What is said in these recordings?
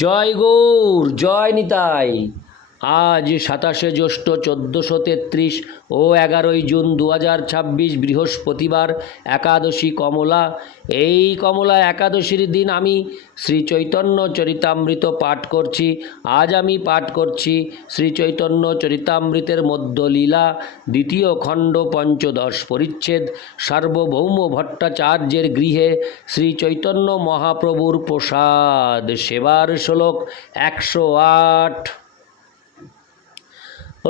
জয় গৌর, জয় নিতাই। আজ 27শে জ্যৈষ্ঠ 1433 ও 11ই জুন 2026 বৃহস্পতিবার, একাদশী কমলা। এই কমলা একাদশীর দিন আমি শ্রী চৈতন্য চরিতামৃত পাঠ করছি। আজ আমি পাঠ করছি শ্রী চৈতন্য চরিতামৃতের মধ্যলীলা, দ্বিতীয় খণ্ড, পঞ্চদশ পরিচ্ছেদ, সার্বভৌম ভট্টাচার্যের গৃহে শ্রী চৈতন্য মহাপ্রভুর প্রসাদ সেবার শ্লোক 108।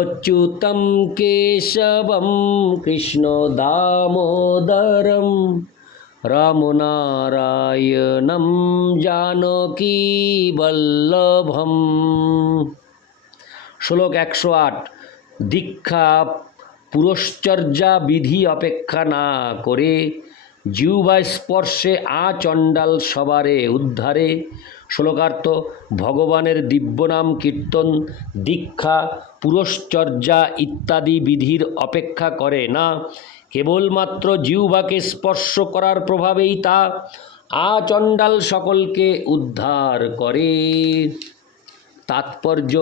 অচ্যুতম কেশবম কৃষ্ণ দামোদরম রামনারায়ণম জানকী বল্লভম। শ্লোক 108। দীক্ষা পুরশ্চর্যা বিধি অপেক্ষা না করে জিহ্বা স্পর্শে আচণ্ডাল সবারে উদ্ধারে। শ্লোকার্থ: ভগবানের দিব্যনাম কীর্তন দীক্ষা পুরশ্চর্যা ইত্যাদি বিধির অপেক্ষা করে না, কেবলমাত্র জিহ্বাকে স্পর্শ করার প্রভাবেই তা আচণ্ডাল সকলকে উদ্ধার করে। তাৎপর্য: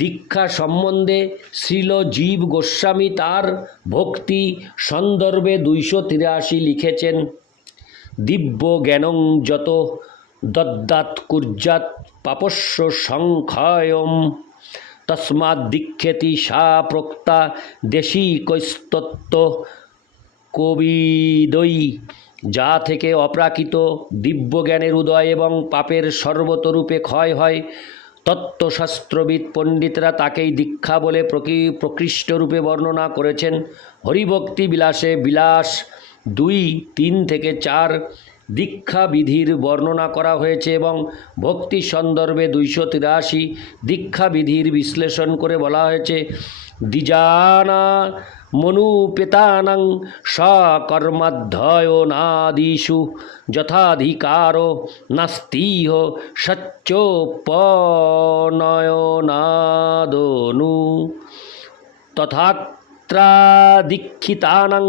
দীক্ষা সম্বন্ধে শ্রীল জীব গোস্বামী তার ভক্তি সন্দর্ভে 283 লিখেছেন। দিব্য জ্ঞানং যত দদ্যাৎ কুর্যাৎ পাপস্য সংক্ষয়ম তস্মাৎ দীক্ষেতি সা প্রোক্তা দেশিকৈস্তত্ত্ব কোবিদৈ। যা থেকে অপ্রাকৃত দিব্যজ্ঞানের উদয় এবং পাপের সর্বতরূপে ক্ষয় হয়, তত্ত্বশাস্ত্রবিদ পণ্ডিতরা তাকেই দীক্ষা বলে প্রকৃষ্টরূপে বর্ণনা করেছেন। হরিভক্তি বিলাসে বিলাস 2:3-4 দীক্ষা বিধির বর্ণনা করা হয়েছে এবং ভক্তি সন্দর্ভে 283 দীক্ষা বিধির বিশ্লেষণ করে বলা হয়েছে। দ্বিজানা মনুপেতানাং সকর্মাধ্যয়নাদিষু যথাধিকারো নাস্তিহ সচ্চোপনয়নাদনু তথাত্রাদীক্ষিতানাং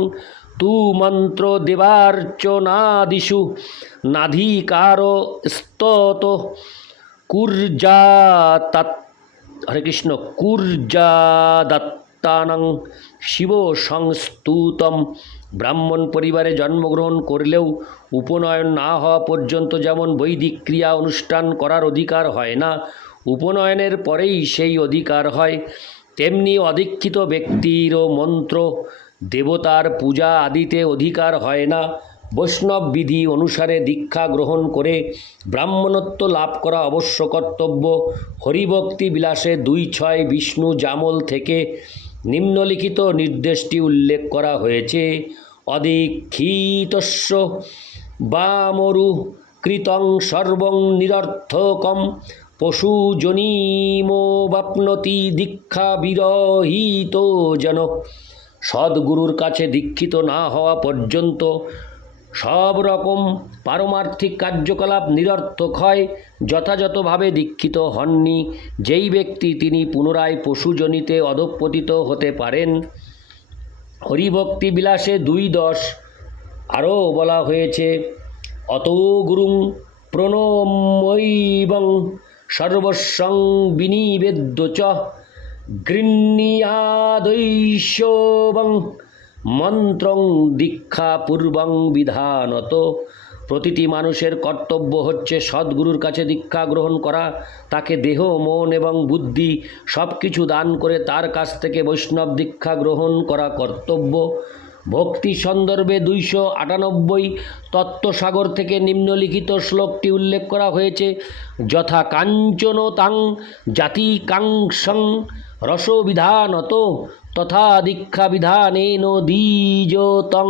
তু মন্ত্র দেবার্চনাদিষু নাধিকারো স্তত কুর্যাতাৎ। হরে কৃষ্ণ। কুর্যাদাত্তানাং শিব সংস্তুতম। ব্রাহ্মণ পরিবারে জন্মগ্রহণ করলেও উপনয়ন না হওয়া পর্যন্ত যেমন বৈদিক ক্রিয়া অনুষ্ঠান করার অধিকার হয় না, উপনয়নের পরেই সেই অধিকার হয়, তেমনি অদীক্ষিত ব্যক্তিরও মন্ত্র দেবতার পূজা আদিতে অধিকার হয় না। বৈষ্ণব বিধি অনুসারে দীক্ষা গ্রহণ করে ব্রাহ্মণত্ব লাভ করা অবশ্য কর্তব্য। হরিভক্তি বিলাসে 2:6 বিষ্ণু জামল থেকে নিম্নলিখিত নির্দেশটি উল্লেখ করা হয়েছে। অদীক্ষিতস্য বামরু কৃতং সর্বং নিরর্থকম পশুজনীমোবাপ্নতি দীক্ষা বিরহিত জন। সদ্গুরুর কাছে দীক্ষিত না হওয়া পর্যন্ত সব রকম পারমার্থিক কার্যকলাপ নিরর্থক হয়। যথাযথভাবে দীক্ষিত হননি যেই ব্যক্তি, তিনি পুনরায় পশুজনিতে অধঃপতিত হতে পারেন। হরিভক্তি বিলাসে 2:10 আরও বলা হয়েছে, অত গুরুং প্রণম্যৈবং সর্বস্বং বিনিবেদ্য চ গৃহ্ণীয়াদৈষ্যবং মন্ত্রং দীক্ষা পূর্বং বিধানত। প্রতিটি মানুষের কর্তব্য হচ্ছে সদ্গুরুর কাছে দীক্ষা গ্রহণ করা, তাকে দেহ, মন এবং বুদ্ধি সব কিছু দান করে তার কাছ থেকে বৈষ্ণব দীক্ষা গ্রহণ করা কর্তব্য। ভক্তি সন্দর্ভে 298 তত্ত্বসাগর থেকে নিম্নলিখিত শ্লোকটি উল্লেখ করা হয়েছে। যথা কাঞ্চন তাং জাতিকাংসং রসবিধানত তথা দীক্ষা বিধানেন দ্বিজতং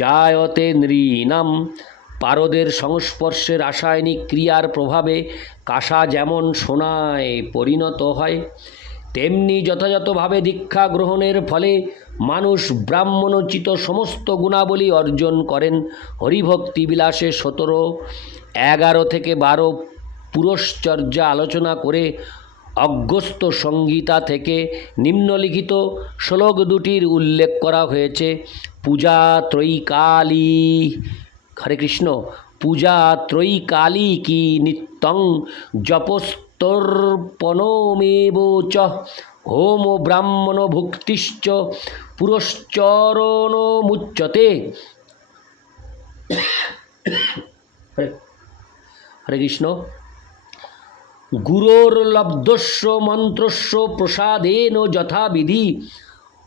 জায়তে নৃণাম। পারদের সংস্পর্শে রাসায়নিক ক্রিয়ার প্রভাবে কাঁসা যেমন সোনায় পরিণত হয়, তেমনি যথাযথভাবে দীক্ষা গ্রহণের ফলে মানুষ ব্রাহ্মণোচিত সমস্ত গুণাবলী অর্জন করেন। হরিভক্তি বিলাসে 17, 11-12 পুরশ্চর্যা আলোচনা করে অগস্ত্য সংহিতা থেকে নিম্নলিখিত শ্লোক দুটির উল্লেখ করা হয়েছে। পূজা ত্রৈকালী। হরে কৃষ্ণ। পূজা ত্রৈকালিকী নিত্যং জপস্তর্পণমেব চ হোম ব্রাহ্মণ ভুক্তিশ্চ পুরশ্চরণমুচ্যতে। হরে কৃষ্ণ। গুরোর্লব্ধস্য মন্ত্রস্য প্রসাদেন যথাবিধি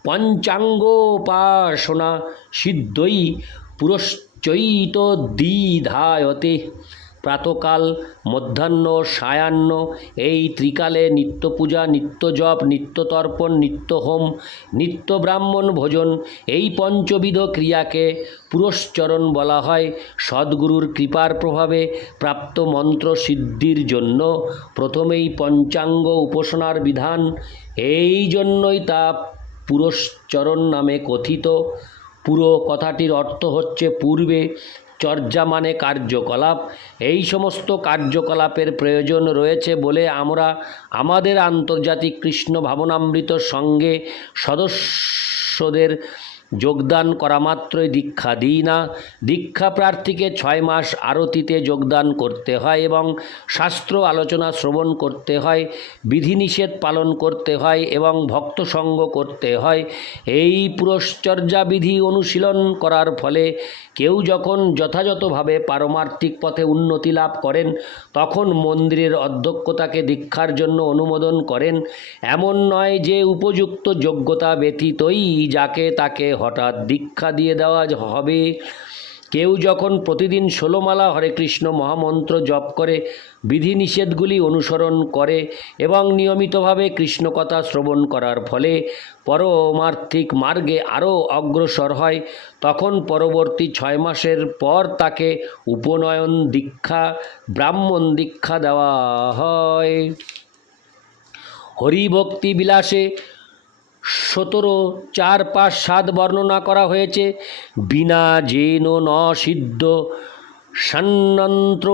পঞ্চাঙ্গোপাসনা সিদ্ধৈ পুরশ্চৈতদ্বিধায়তে। প্রাতকাল, মধ্যাহ্ন, সায়াহ্ন এই ত্রিকালে নিত্য পূজা, নিত্য জপ, নিত্য তর্পণ, নিত্য হোম, নিত্য ব্রাহ্মণ ভোজন, এই পঞ্চবিধ ক্রিয়াকে পুরশ্চরণ বলা হয়। সদ্গুরুর কৃপার প্রভাবে প্রাপ্ত মন্ত্র সিদ্ধির জন্য প্রথমেই পঞ্চাঙ্গ উপাসনার বিধান, এই জন্যই তা পুরশ্চরণ নামে কথিত। পুরো কথাটির অর্থ হচ্ছে পূর্বে, চর্যা মানে কার্যকলাপ। এই সমস্ত কার্যকলাপের প্রয়োজন রয়েছে বলে আমরা আমাদের আন্তর্জাতিক কৃষ্ণ ভাবনামৃত সঙ্গে সদস্যদের যোগদান করা মাত্রই দীক্ষা দিই না। দীক্ষা প্রার্থীকে 6 মাস আরতিতে যোগদান করতে হয় এবং শাস্ত্র আলোচনা শ্রবণ করতে হয়, বিধিনিষেধ পালন করতে হয় এবং ভক্ত সঙ্গ করতে হয়। এই পুরশ্চর্যা বিধি অনুশীলন করার ফলে কেউ যখন যথাযথভাবে পারমার্থিক পথে উন্নতি লাভ করেন, তখন মন্দিরের অধ্যক্ষ তাকে দীক্ষার জন্য অনুমোদন করেন। এমন নয় যে উপযুক্ত যোগ্যতা ব্যতীতই যাকে তাকে হঠাৎ দীক্ষা দিয়ে দেওয়া হবে। কেউ যখন প্রতিদিন 16 মালা হরে কৃষ্ণ মহামন্ত্র জপ করে, বিধিনিষেধগুলি অনুসরণ করে এবং নিয়মিতভাবে কৃষ্ণকথা শ্রবণ করার ফলে পরমার্থিক মার্গে আরও অগ্রসর হয়, তখন পরবর্তী 6 মাসের পর তাকে উপনয়ন দীক্ষা, ব্রাহ্মণ দীক্ষা দেওয়া হয়। হরিভক্তি বিলাসে 17, 4, 5, 7 বর্ণনা করা হয়েছে। বিনা যেন ন সিদ্ধ সন্নন্ত্র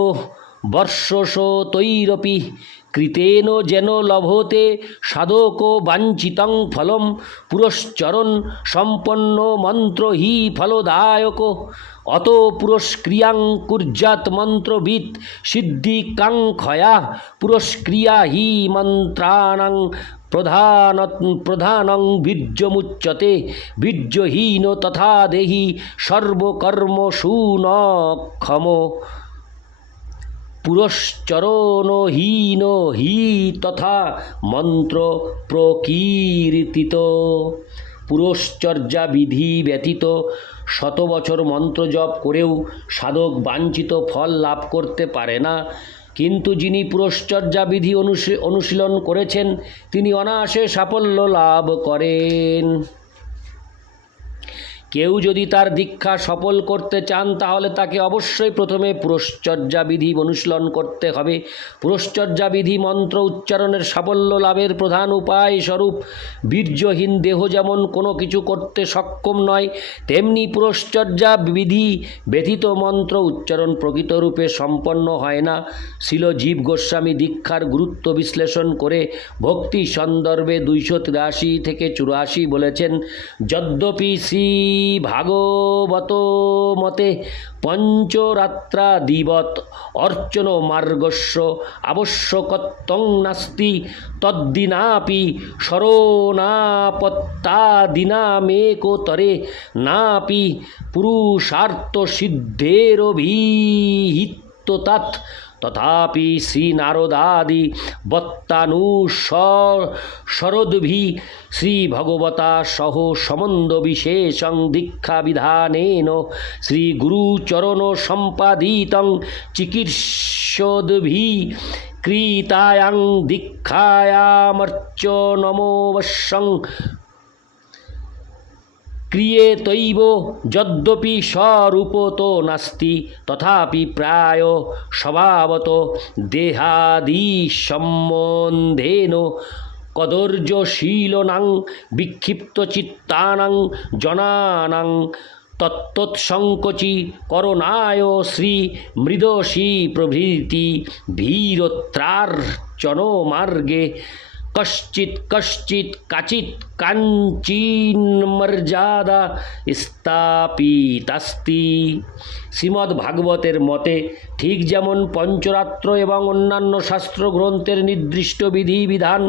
বর্ষশতৈরপি কৃতেন যেন লভতে সাধক বাঞ্ছিতং ফলম পুরশ্চরণ সম্পন্ন মন্ত্র হি ফলদায়ক। অত পুরস্ক্রিয়াং কুর্যাৎ মন্ত্রবিদ সিদ্ধিকাঙ্ক্ষয়া পুরস্ক্রিয়া হি মন্ত্রাণাং প্রধানং বীর্যমুচ্যতে। বীর্যহীন তথা দেহি সর্বকর্মসু ন ক্ষম পুরশ্চরণহীন হি তথা মন্ত্র প্রকীর্তিত। পুরশ্চর্যা বিধি ব্যতীত 100 বছর মন্ত্র জপ করেও সাধক বাঞ্ছিত ফল লাভ করতে পারে না, কিন্তু যিনি পুরশ্চর্যা বিধি অনুশীলন করেছেন তিনি অনায়াসে সাফল্য লাভ করেন। কেউ যদি তার দীক্ষা সফল করতে চান তাহলে তাকে অবশ্যই প্রথমে পুরশ্চর্যা বিধি অনুশীলন করতে হবে। পুরশ্চর্যা বিধি মন্ত্র উচ্চারণের সাফল্য লাভের প্রধান উপায় স্বরূপ। বীর্যহীন দেহ যেমন কোনো কিছু করতে সক্ষম নয়, তেমনি পুরশ্চর্যা বিধি ব্যতীত মন্ত্র উচ্চারণ প্রকৃতরূপে সম্পন্ন হয় না। শ্রীল জীব গোস্বামী দীক্ষার গুরুত্ব বিশ্লেষণ করে ভক্তি সন্দর্ভে 283 থেকে 84 বলেছেন, যদ্যপি শ্রী ভাগবত মতে পঞ্চরাত্রাদিবৎ অর্চন মার্গস্য আবশ্যকত্বং নাস্তি, তদ্দিনাপি শরণাপত্তাদিনামেকোতরে নাপি পুরুষার্থ সিদ্ধেরভিহিতোতাৎ। তথাপি শ্রীনারদাদি বত্তানুসরদ্ভি শ্রীভগবতা সহ সম্বন্ধ বিশেষং দীক্ষা বিধানেন শ্রীগুরুচরণ সম্পাদিতং চিকিৎসদ্ভি কৃতায়াং দীক্ষায়ামর্চনমবশ্যং ক্রিয়েতৈব। যদ্যপি স্বরূপতো নাস্তি তথাপি প্রায় স্বভাবত দেহাদি সম্বন্ধেন কদর্যশীলনাং বিক্ষিপ্তচিত্তানাং জনানাং তত্তৎসংকোচি করণায় শ্রী মৃদসী প্রভৃতি ভীরত্রার্চন মার্গে কশ্চিৎ কশ্চিৎ কাচিৎ কাঞ্চিন্মর্যাদা স্থাপিতাস্তি। শ্রীমদ্ ভাগবতের মতে ঠিক যেমন পঞ্চরাত্র এবং অন্যান্য শাস্ত্র গ্রন্থের নির্দিষ্ট বিধিবিধান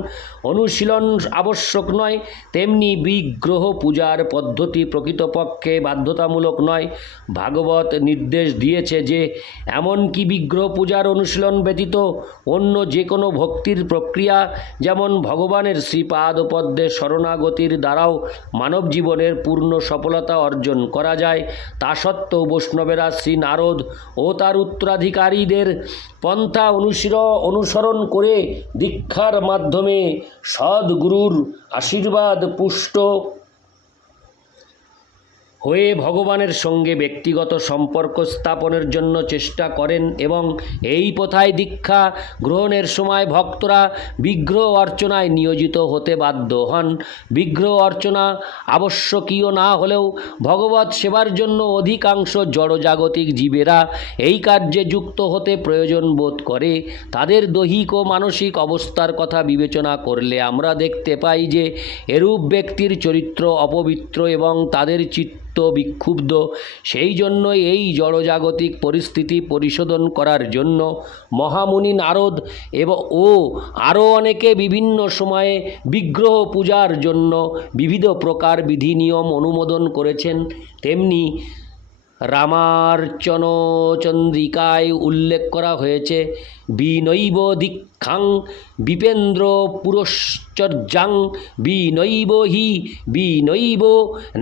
অনুশীলন আবশ্যক নয়, তেমনি বিগ্রহ পূজার পদ্ধতি প্রকৃতপক্ষে বাধ্যতামূলক নয়। ভাগবত নির্দেশ দিয়েছে যে এমনকি বিগ্রহ পূজার অনুশীলন ব্যতীত অন্য যে কোনো ভক্তির প্রক্রিয়া, যেমন ভগবানের শ্রীপাদপদ্মে শরণাগতির দ্বারাও মানব জীবনের পূর্ণ সফলতা অর্জন করা যায়। তা সত্ত্বেও বৈষ্ণবেরা শ্রী নারদ ও তার উত্তরাধিকারীদের পন্থা অনুসরণ করে দীক্ষার মাধ্যমে সদ্গুরুর আশীর্বাদ পুষ্ট হয়ে ভগবানের সঙ্গে ব্যক্তিগত সম্পর্ক স্থাপনের জন্য চেষ্টা করেন এবং এই প্রথায় দীক্ষা গ্রহণের সময় ভক্তরা বিগ্রহ অর্চনায় নিয়োজিত হতে বাধ্য হন। বিগ্রহ অর্চনা আবশ্যকীয় না হলেও ভগবৎ সেবার জন্য অধিকাংশ জড়জাগতিক জীবেরা এই কার্যে যুক্ত হতে প্রয়োজন বোধ করে। তাদের দৈহিক ও মানসিক অবস্থার কথা বিবেচনা করলে আমরা দেখতে পাই যে এরূপ ব্যক্তির চরিত্র অপবিত্র এবং তাদের চিত্ত বিক্ষুব্ধ। সেই জন্য এই জড়জাগতিক পরিস্থিতি পরিশোধন করার জন্য মহামুনি নারদ ও আরও অনেকে বিভিন্ন সময়ে বিগ্রহ পূজার জন্য বিবিধ প্রকার বিধি নিয়ম অনুমোদন করেছেন। তেমনি রামার্চন চন্দ্রিকায় উল্লেখ করা হয়েছে, বিনৈব দীক্ষাং বিপেন্দ্র পুরশ্চর্যাং বিনৈব হি বিনৈব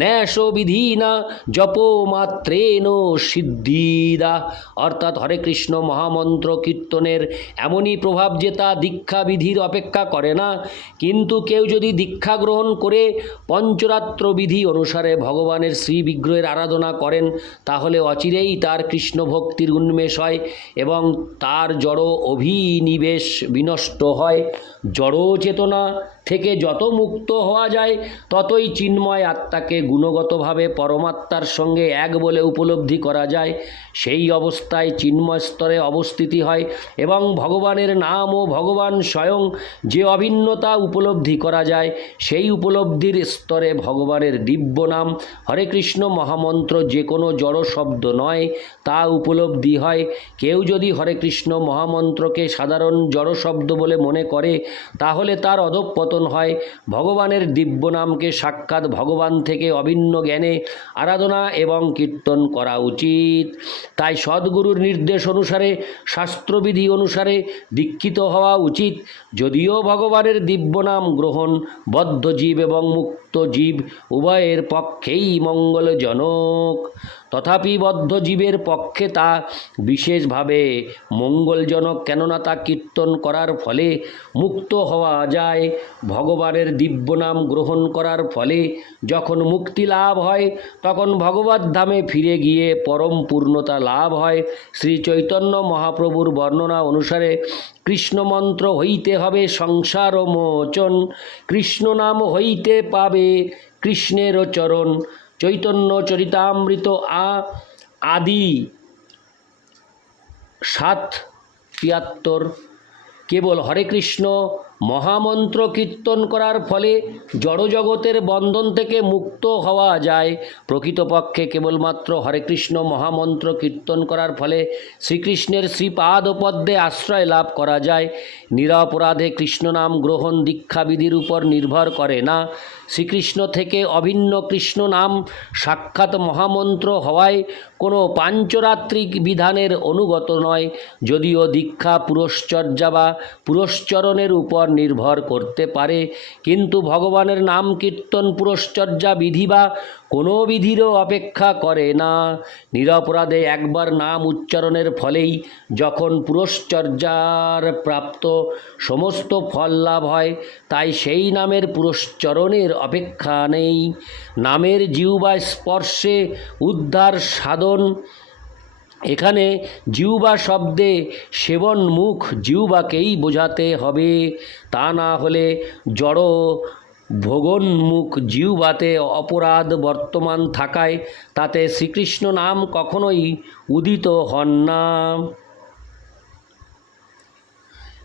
ন্যাস বিধিনা জপমাত্রেণ সিদ্ধিদা। অর্থাৎ হরে কৃষ্ণ মহামন্ত্র কীর্তনের এমনই প্রভাব যে তা দীক্ষা বিধির অপেক্ষা করে না। কিন্তু কেউ যদি দীক্ষা গ্রহণ করে পঞ্চরাত্র বিধি অনুসারে ভগবানের শ্রী বিগ্রহের আরাধনা করেন, তাহলে অচিরেই তার কৃষ্ণ ভক্তির উন্মেষ হয় এবং তার জড় অভিনিবেশ বিনষ্ট হয়। জড় চেতনা থেকে যত মুক্ত হওয়া যায় ততই চিন্ময় আত্মাকে গুণগতভাবে পরমাত্মার সঙ্গে এক বলে উপলব্ধি করা যায়। সেই অবস্থায় চিন্ময় স্তরে অবস্থিতি হয় এবং ভগবানের নাম ও ভগবান স্বয়ং যে অভিন্নতা উপলব্ধি করা যায়, সেই উপলব্ধির স্তরে ভগবানের দিব্য নাম হরে কৃষ্ণ মহামন্ত্র যে কোনো জড় শব্দ নয়, তা উপলব্ধি হয়। কেউ যদি হরে কৃষ্ণ মহামন্ত্রকে সাধারণ জড় শব্দ বলে মনে করে, তাহলে তার অধঃপতন হয়। ভগবানের দিব্য নামকে সাক্ষাৎ ভগবান থেকে অভিন্ন জ্ঞানে আরাধনা এবং কীর্তন করা উচিত। তাই সদ্গুরুর নির্দেশ অনুসারে শাস্ত্রবিধি অনুসারে দীক্ষিত হওয়া উচিত। যদিও ভগবানের দিব্য নাম গ্রহণ বদ্ধ জীব এবং মুক্ত জীব উভয়ের পক্ষেই মঙ্গলজনক, তথাপি বদ্ধ জীবের পক্ষে তা বিশেষভাবে মঙ্গলজনক, কেননা তা কীর্তন করার ফলে মুক্ত হওয়া যায়। ভগবানের দিব্য নাম গ্রহণ করার ফলে যখন মুক্তি লাভ হয়, তখন ভগবত ধামে ফিরে গিয়ে পরম পূর্ণতা লাভ হয়। শ্রী চৈতন্য মহাপ্রভুর বর্ণনা অনুসারে কৃষ্ণ মন্ত্র হইতে হবে সংসার মোচন, কৃষ্ণ নাম হইতে পাবে কৃষ্ণের চরণ। চৈতন্য চরিতামৃত আদি 7:73। কেবল হরে কৃষ্ণ মহামন্ত্র কীর্তন করার ফলে জড়জগতের বন্ধন থেকে মুক্ত হওয়া যায়। প্রকৃতপক্ষে কেবলমাত্র হরে কৃষ্ণ মহামন্ত্র কীর্তন করার ফলে শ্রীকৃষ্ণের শ্রীপাদপদ্মে আশ্রয় লাভ করা যায়। নিরপরাধে কৃষ্ণ নাম গ্রহণ দীক্ষাবিধির উপর নির্ভর করে না। শ্রীকৃষ্ণ থেকে অভিন্ন কৃষ্ণ নাম সাক্ষাৎ মহামন্ত্র হওয়ায় কোনো পাঞ্চরাত্রিক বিধানের অনুগত নয়, যদিও দীক্ষা পুরশ্চর্যা বা পুরশ্চরণের উপর নির্ভর করতে পারে, কিন্তু ভগবানের নাম কীর্তন পুরশ্চর্যা বিধি বা কোনো বিধিরও অপেক্ষা করে না। নিরপরাধে একবার নাম উচ্চারণের ফলেই যখন পুরশ্চর্যার প্রাপ্ত সমস্ত ফল লাভ হয়, তাই সেই নামের পুরশ্চরণের অপেক্ষা নেই। নামের জিহ্বা স্পর্শে উদ্ধার সাধন। এখানে জিহ্বা শব্দে সেবন মুখ জিহ্বাকেই বোঝাতে হবে, তা না হলে জড় ভোগোন্মুখ জিহ্বাতে অপরাধ বর্তমান থাকায় তাতে শ্রীকৃষ্ণ নাম কখনোই উদিত হন না।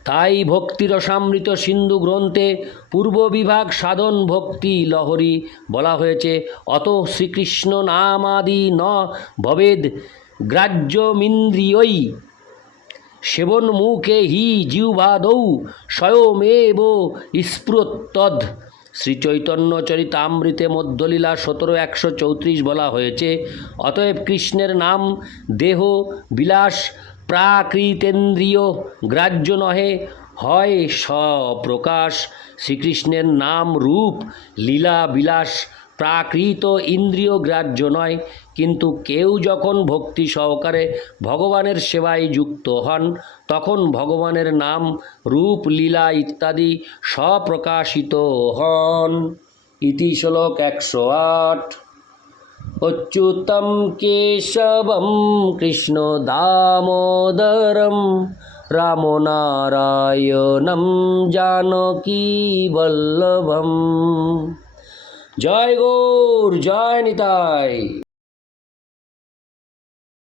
তাই ভক্তিরসামৃত সিন্ধু গ্রন্থে পূর্ববিভাগ সাধন ভক্তি লহরী বলা হয়েছে। অত শ্রীকৃষ্ণ নামাদি ন ভবেদ গ্রাহ্যমিন্দ্রিয়ৈ সেবন্মুখে হি জিহ্বাদৌ স্বয়মেব স্ফুরত্তদ। শ্রীচৈতন্য চরিতামৃতে মধ্যলীলা 17:134 বলা হয়েছে, অতএব কৃষ্ণের নাম দেহ বিলাস প্রাকৃতেন্দ্রিয় গ্রাহ্য নহে, হয় স্বপ্রকাশ। শ্রীকৃষ্ণের নাম রূপ লীলা বিলাস প্রাকৃত ইন্দ্রিয় গ্রাহ্য নয়, কিন্তু কেউ যখন ভক্তি সহকারে ভগবানের সেবায় যুক্ত হন তখন ভগবানের নাম রূপ লীলা ইত্যাদি স্বপ্রকাশিত হন। ইতি শ্লোক 108। অচ্যুতম কেশবম কৃষ্ণ দামোদরম রাম নারায়ণম জানকী বল্লভম। জয় গৌর, জয় নিতাই।